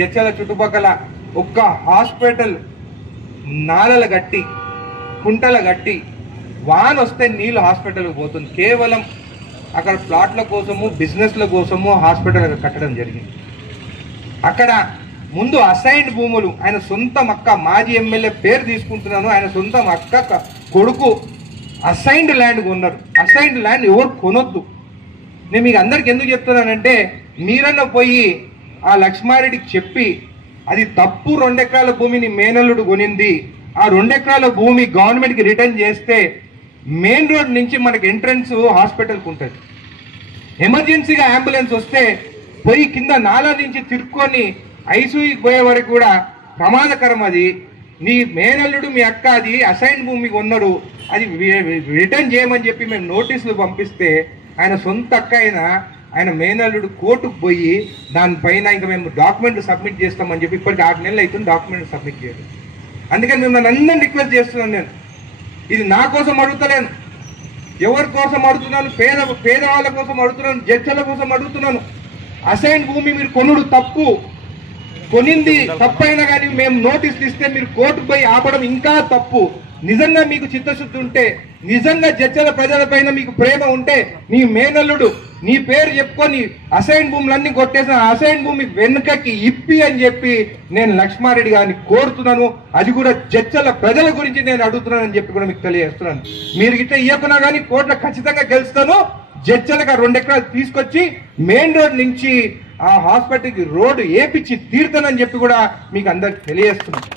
జడ్చల చుట్టుపక్కల ఒక్క హాస్పిటల్ నాలల గట్టి కుంటల గట్టి వాన్ వస్తే నీళ్ళు హాస్పిటల్కి పోతుంది. కేవలం అక్కడ ప్లాట్ల కోసము బిజినెస్ల కోసము హాస్పిటల్ కట్టడం జరిగింది. అక్కడ ముందు అసైన్డ్ భూములు ఆయన సొంతం అక్క మాజీ ఎమ్మెల్యే పేరు తీసుకుంటున్నాను, ఆయన సొంతం అక్క కొడుకు అసైన్డ్ ల్యాండ్ కొన్నారు. అసైన్డ్ ల్యాండ్ ఎవరు కొనొద్దు. నేను మీకు అందరికి ఎందుకు చెప్తున్నానంటే మీరన్న పోయి ఆ లక్ష్మారెడ్డికి చెప్పి అది తప్పు 2 ఎకరాల భూమిని మేనల్లుడు కొనింది, ఆ 2 ఎకరాల భూమి గవర్నమెంట్కి రిటర్న్ చేస్తే మెయిన్ రోడ్ నుంచి మనకి ఎంట్రన్స్ హాస్పిటల్కి ఉంటుంది. ఎమర్జెన్సీగా అంబులెన్స్ వస్తే పోయి కింద నాలా నుంచి తిరుక్కొని ఐసీయూకి పోయే వరకు కూడా ప్రమాదకరం. అది నీ మేనల్లుడు మీ అక్క అది అసైన్ భూమి కొన్నారు, అది రిటర్న్ చేయమని చెప్పి మేము నోటీసులు పంపిస్తే ఆయన సొంత అక్క ఆయన మేనల్లుడు కోర్టుకు పోయి దానిపైన ఇంకా మేము డాక్యుమెంట్ సబ్మిట్ చేస్తామని చెప్పి ఇప్పటికి 6 నెలలు అవుతుంది డాక్యుమెంట్ సబ్మిట్ చేయడం. అందుకని మేము నన్ను అందరినీ రిక్వెస్ట్ చేస్తున్నాను. నేను ఇది నా కోసం అడుగుతలేను, ఎవరి కోసం అడుగుతున్నాను, పేదవాళ్ళ కోసం అడుగుతున్నాను, జడ్చల కోసం అడుగుతున్నాను. అసైన్ భూమి మీరు కొనుడు తప్పు, కొనింది తప్పైనా కానీ మేము నోటీసులు ఇస్తే మీరు కోర్టుకు పోయి ఆపడం ఇంకా తప్పు. నిజంగా మీకు చిత్తశుద్ధి ఉంటే, నిజంగా జడ్చల ప్రజలపైన మీకు ప్రేమ ఉంటే నీ మేనల్లుడు నీ పేరు చెప్పుకొని అసైన్ భూములన్నీ కొట్టేసిన అసైన్ భూమి వెనుకకి ఇప్పి అని చెప్పి నేను లక్ష్మారెడ్డి గారిని కోరుతున్నాను. అది కూడా జడ్చల ప్రజల గురించి నేను అడుగుతున్నానని చెప్పి కూడా మీకు తెలియజేస్తున్నాను. మీరు ఇట్లా ఇవ్వకున్నా కానీ కోర్టులో ఖచ్చితంగా గెలుస్తాను. జడ్చలకు 2 ఎకరాలు తీసుకొచ్చి మెయిన్ రోడ్ నుంచి ఆ హాస్పిటల్కి రోడ్డు ఏపిచ్చి తీరుతానని చెప్పి కూడా మీకు అందరికి తెలియజేస్తున్నాను.